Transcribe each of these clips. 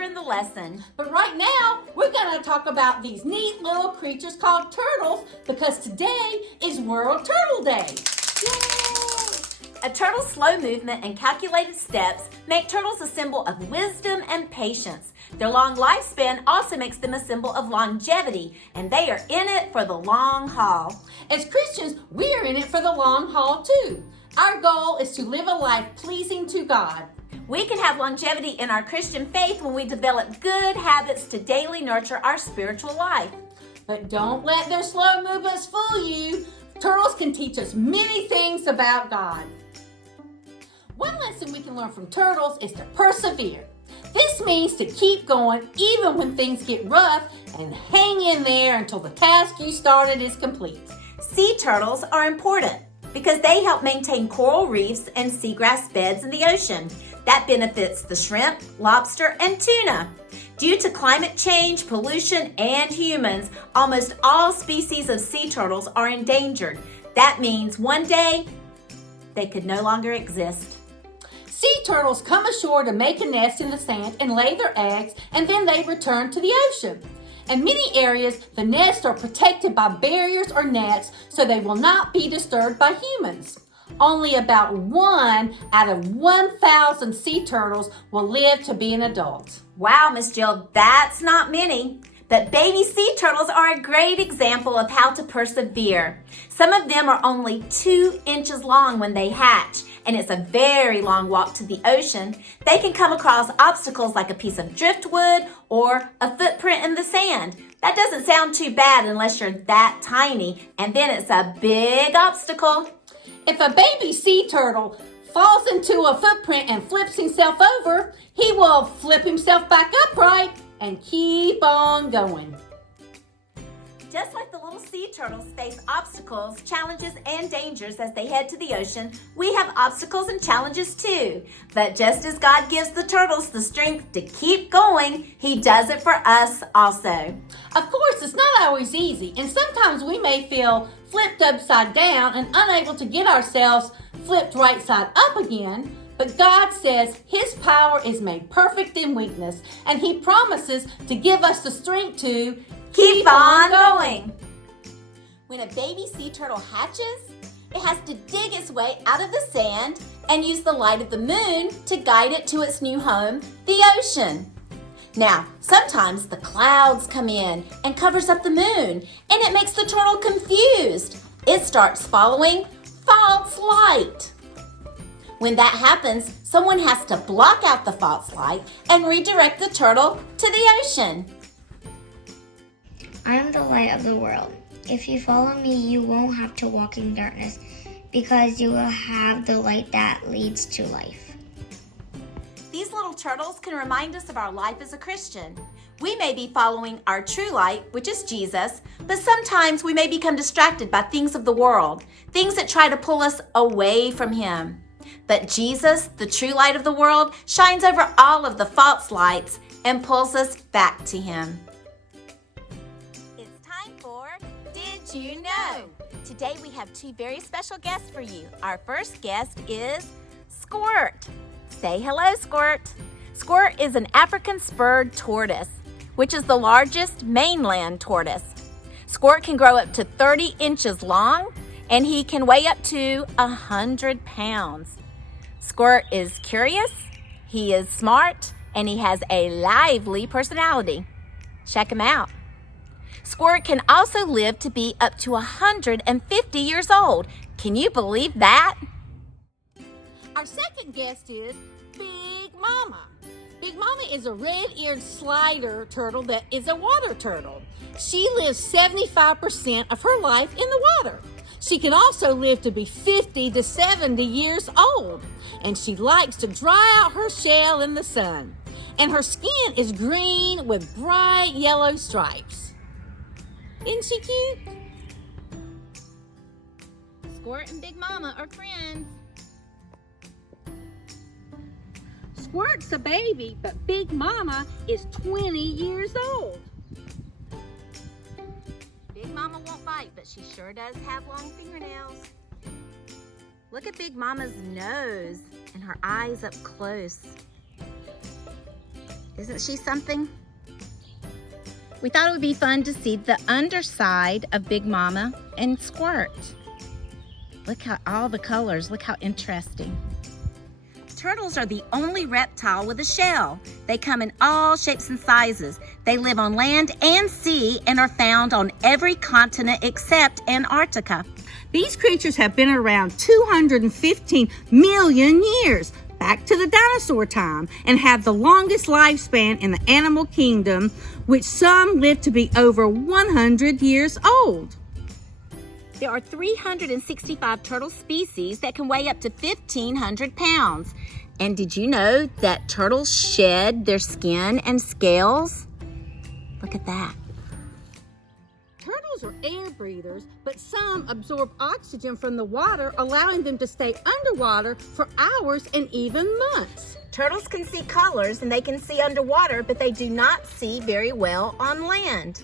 later in the lesson. But right now, we're going to talk about these neat little creatures called turtles because today is World Turtle Day. Yay! A turtle's slow movement and calculated steps make turtles a symbol of wisdom and patience. Their long lifespan also makes them a symbol of longevity, and they are in it for the long haul. As Christians, we are in it for the long haul too. Our goal is to live a life pleasing to God. We can have longevity in our Christian faith when we develop good habits to daily nurture our spiritual life. But don't let their slow movements fool you. Turtles can teach us many things about God. One lesson we can learn from turtles is to persevere. This means to keep going even when things get rough and hang in there until the task you started is complete. Sea turtles are important because they help maintain coral reefs and seagrass beds in the ocean. That benefits the shrimp, lobster, and tuna. Due to climate change, pollution, and humans, almost all species of sea turtles are endangered. That means one day they could no longer exist. Sea turtles come ashore to make a nest in the sand and lay their eggs, and then they return to the ocean. In many areas, the nests are protected by barriers or nets so they will not be disturbed by humans. Only about 1 out of 1,000 sea turtles will live to be an adult. Wow, Miss Jill, that's not many. But baby sea turtles are a great example of how to persevere. Some of them are only 2 inches long when they hatch, and it's a very long walk to the ocean. They can come across obstacles like a piece of driftwood or a footprint in the sand. That doesn't sound too bad unless you're that tiny, and then it's a big obstacle. If a baby sea turtle falls into a footprint and flips himself over, he will flip himself back upright and keep on going. Just like the little sea turtles face obstacles, challenges, and dangers as they head to the ocean, we have obstacles and challenges too. But just as God gives the turtles the strength to keep going, He does it for us also. Of course, it's not always easy, and sometimes we may feel flipped upside down and unable to get ourselves flipped right side up again. But God says His power is made perfect in weakness, and He promises to give us the strength to keep on going. When a baby sea turtle hatches, it has to dig its way out of the sand and use the light of the moon to guide it to its new home, the ocean. Now, sometimes the clouds come in and covers up the moon, and it makes the turtle confused. It starts following false light. When that happens, someone has to block out the false light and redirect the turtle to the ocean. I am the light of the world. If you follow me, you won't have to walk in darkness because you will have the light that leads to life. These little turtles can remind us of our life as a Christian. We may be following our true light, which is Jesus, but sometimes we may become distracted by things of the world, things that try to pull us away from Him. But Jesus, the true light of the world, shines over all of the false lights and pulls us back to Him. It's time for Did You Know? Today we have 2 very special guests for you. Our first guest is Squirt. Say hello, Squirt. Squirt is an African spurred tortoise, which is the largest mainland tortoise. Squirt can grow up to 30 inches long, and he can weigh up to 100 pounds. Squirt is curious, he is smart, and he has a lively personality. Check him out. Squirt can also live to be up to 150 years old. Can you believe that? Our second guest is Big Mama. Big Mama is a red-eared slider turtle that is a water turtle. She lives 75% of her life in the water. She can also live to be 50 to 70 years old, and she likes to dry out her shell in the sun. And her skin is green with bright yellow stripes. Isn't she cute? Squirt and Big Mama are friends. Squirt's a baby, but Big Mama is 20 years old. Big Mama won't bite, but she sure does have long fingernails. Look at Big Mama's nose and her eyes up close. Isn't she something? We thought it would be fun to see the underside of Big Mama and Squirt. Look how all the colors, look how interesting. Turtles are the only reptile with a shell. They come in all shapes and sizes. They live on land and sea and are found on every continent except Antarctica. These creatures have been around 215 million years, back to the dinosaur time, and have the longest lifespan in the animal kingdom, which some live to be over 100 years old. There are 365 turtle species that can weigh up to 1,500 pounds. And did you know that turtles shed their skin and scales? Look at that. Turtles are air breathers, but some absorb oxygen from the water, allowing them to stay underwater for hours and even months. Turtles can see colors and they can see underwater, but they do not see very well on land.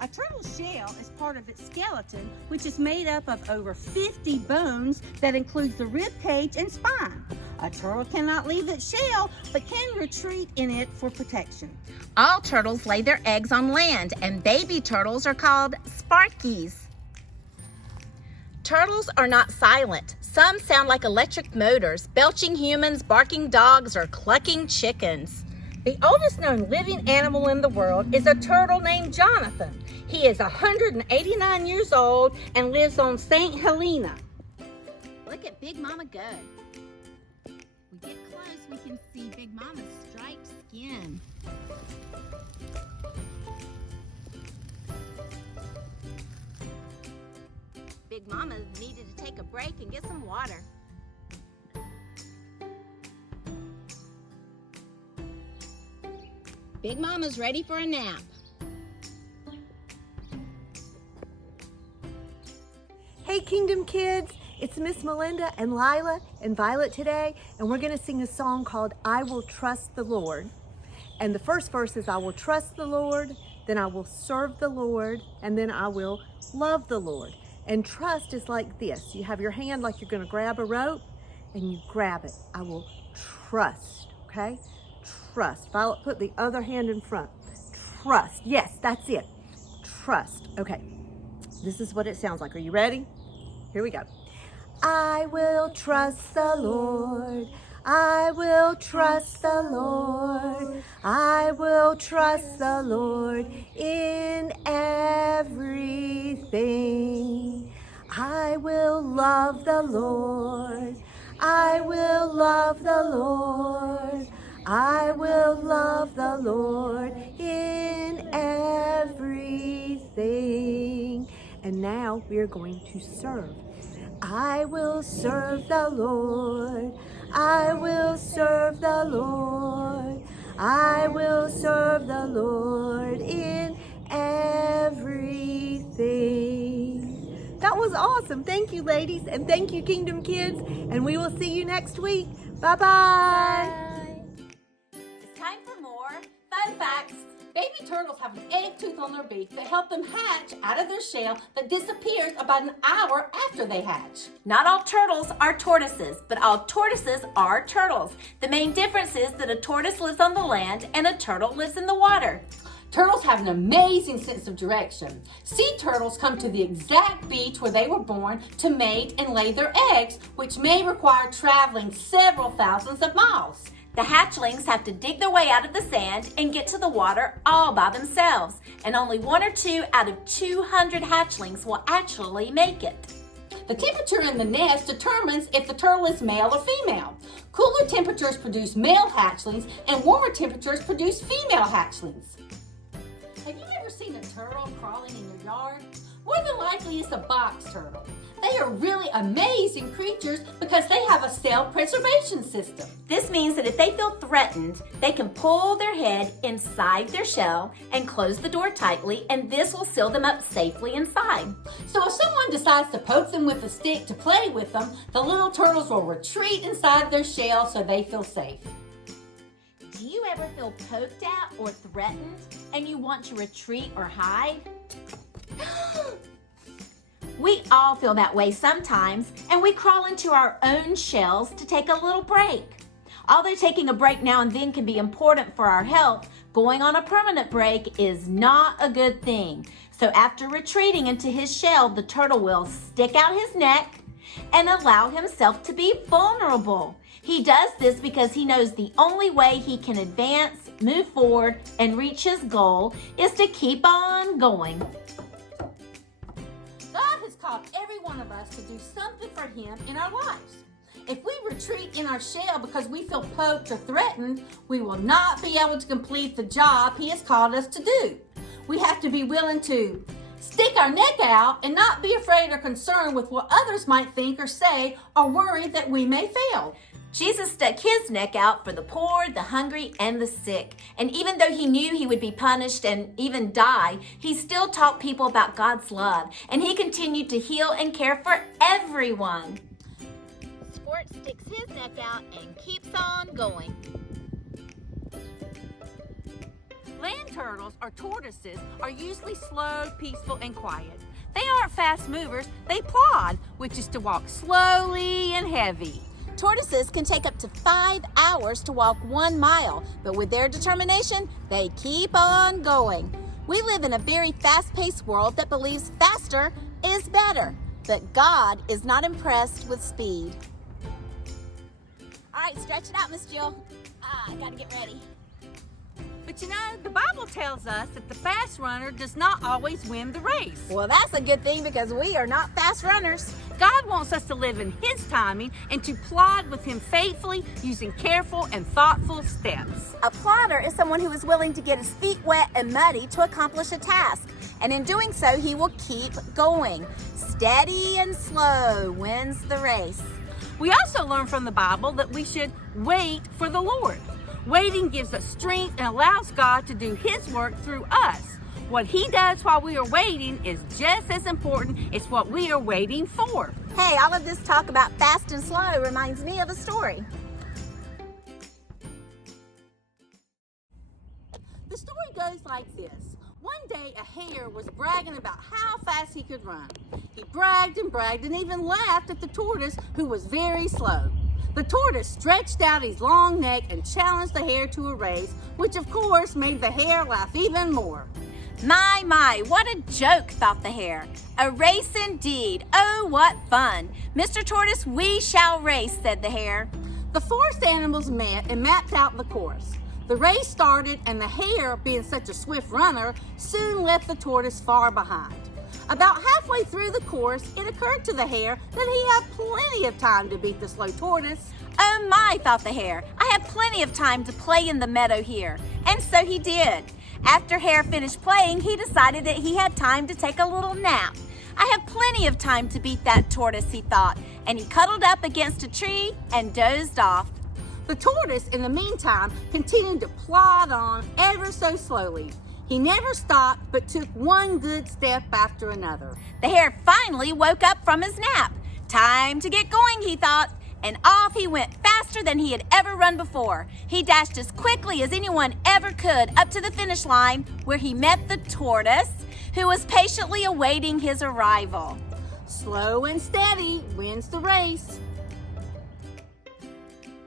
A turtle's shell is part of its skeleton, which is made up of over 50 bones that includes the rib cage and spine. A turtle cannot leave its shell, but can retreat in it for protection. All turtles lay their eggs on land, and baby turtles are called sparkies. Turtles are not silent. Some sound like electric motors, belching humans, barking dogs, or clucking chickens. The oldest known living animal in the world is a turtle named Jonathan. He is 189 years old and lives on St. Helena. Look at Big Mama go. We get close, we can see Big Mama's striped skin. Big Mama needed to take a break and get some water. Big Mama's ready for a nap. Hey Kingdom Kids, it's Miss Melinda and Lila and Violet today, and we're going to sing a song called I Will Trust the Lord. And the first verse is I will trust the Lord, then I will serve the Lord, and then I will love the Lord. And trust is like this. You have your hand like you're going to grab a rope, and you grab it. I will trust, okay? Trust. Violet, put the other hand in front. Trust. Yes, that's it. Trust. Okay. This is what it sounds like. Are you ready? Here we go. I will trust the Lord. I will trust the Lord. I will trust the Lord in everything. I will love the Lord. I will love the Lord. I will love the Lord in everything. And now we are going to serve. I will serve the Lord. I will serve the Lord. I will serve the Lord in everything. That was awesome. Thank you, ladies, and thank you, Kingdom Kids. And we will see you next week. Bye-bye. It's time for more fun facts. Baby turtles have an egg tooth on their beak that help them hatch out of their shell that disappears about an hour after they hatch. Not all turtles are tortoises, but all tortoises are turtles. The main difference is that a tortoise lives on the land and a turtle lives in the water. Turtles have an amazing sense of direction. Sea turtles come to the exact beach where they were born to mate and lay their eggs, which may require traveling several thousands of miles. The hatchlings have to dig their way out of the sand and get to the water all by themselves, and only 1 or 2 out of 200 hatchlings will actually make it. The temperature in the nest determines if the turtle is male or female. Cooler temperatures produce male hatchlings and warmer temperatures produce female hatchlings. Have you ever seen a turtle crawling in your yard? More than likely it's a box turtle. They are really amazing creatures because they have a self-preservation system. This means that if they feel threatened, they can pull their head inside their shell and close the door tightly, and this will seal them up safely inside. So if someone decides to poke them with a stick to play with them, the little turtles will retreat inside their shell so they feel safe. Do you ever feel poked at or threatened and you want to retreat or hide? We all feel that way sometimes, and we crawl into our own shells to take a little break. Although taking a break now and then can be important for our health, going on a permanent break is not a good thing. So after retreating into his shell, the turtle will stick out his neck and allow himself to be vulnerable. He does this because he knows the only way he can advance, move forward, and reach his goal is to keep on going. God has called every one of us to do something for him in our lives. If we retreat in our shell because we feel poked or threatened, we will not be able to complete the job he has called us to do. We have to be willing to stick our neck out and not be afraid or concerned with what others might think or say or worry that we may fail. Jesus stuck his neck out for the poor, the hungry, and the sick. And even though he knew he would be punished and even die, he still taught people about God's love. And he continued to heal and care for everyone. Squirt sticks his neck out and keeps on going. Land turtles or tortoises are usually slow, peaceful, and quiet. They aren't fast movers, they plod, which is to walk slowly and heavy. Tortoises can take up to 5 hours to walk 1 mile, but with their determination, they keep on going. We live in a very fast-paced world that believes faster is better, but God is not impressed with speed. All right, stretch it out, Miss Jill. I gotta get ready. But you know, the Bible tells us that the fast runner does not always win the race. Well, that's a good thing because we are not fast runners. God wants us to live in his timing and to plod with him faithfully using careful and thoughtful steps. A plodder is someone who is willing to get his feet wet and muddy to accomplish a task. And in doing so, he will keep going. Steady and slow wins the race. We also learn from the Bible that we should wait for the Lord. Waiting gives us strength and allows God to do his work through us. What he does while we are waiting is just as important as what we are waiting for. Hey, all of this talk about fast and slow reminds me of a story. The story goes like this. One day a hare was bragging about how fast he could run. He bragged and even laughed at the tortoise, who was very slow. The tortoise stretched out his long neck and challenged the hare to a race, which of course made the hare laugh even more. My, what a joke, thought the hare. A race indeed. Oh, what fun. Mr. Tortoise, we shall race, said the hare. The forest animals met and mapped out the course. The race started, and the hare, being such a swift runner, soon left the tortoise far behind. About halfway through the course, it occurred to the hare that he had plenty of time to beat the slow tortoise. Oh my, thought the hare, I have plenty of time to play in the meadow here. And so he did. After Hare finished playing, he decided that he had time to take a little nap. I have plenty of time to beat that tortoise, he thought, and he cuddled up against a tree and dozed off. The tortoise, in the meantime, continued to plod on ever so slowly. He never stopped, but took one good step after another. The hare finally woke up from his nap. Time to get going, he thought, and off he went faster than he had ever run before. He dashed as quickly as anyone ever could up to the finish line, where he met the tortoise, who was patiently awaiting his arrival. Slow and steady wins the race.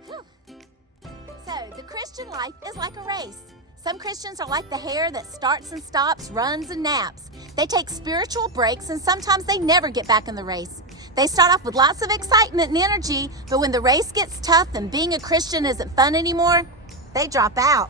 So, the Christian life is like a race. Some Christians are like the hare that starts and stops, runs and naps. They take spiritual breaks and sometimes they never get back in the race. They start off with lots of excitement and energy, but when the race gets tough and being a Christian isn't fun anymore, they drop out.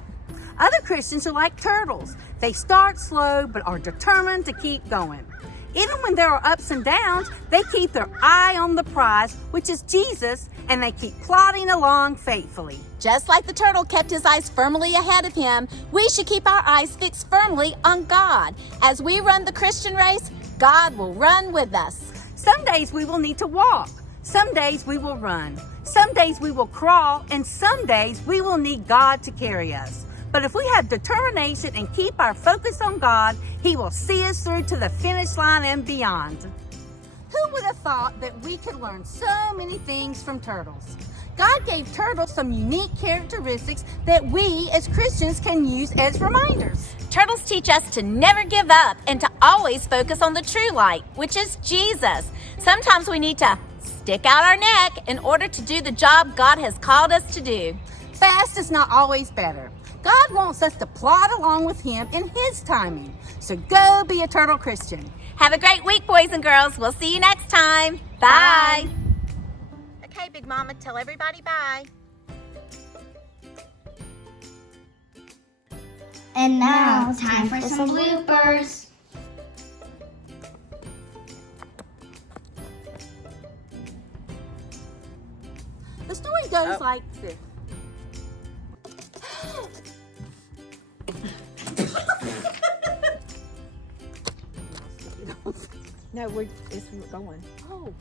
Other Christians are like turtles. They start slow but are determined to keep going. Even when there are ups and downs, they keep their eye on the prize, which is Jesus, and they keep plodding along faithfully. Just like the turtle kept his eyes firmly ahead of him, we should keep our eyes fixed firmly on God. As we run the Christian race, God will run with us. Some days we will need to walk. Some days we will run. Some days we will crawl, and some days we will need God to carry us. But if we have determination and keep our focus on God, He will see us through to the finish line and beyond. Who would have thought that we could learn so many things from turtles? God gave turtles some unique characteristics that we as Christians can use as reminders. Turtles teach us to never give up and to always focus on the true light, which is Jesus. Sometimes we need to stick out our neck in order to do the job God has called us to do. Fast is not always better. God wants us to plod along with Him in His timing. So go be a turtle Christian. Have a great week, boys and girls. We'll see you next time. Bye. Okay, Big Mama, tell everybody bye. And now, time for some bloopers. The story goes like this. No, it's going. Oh,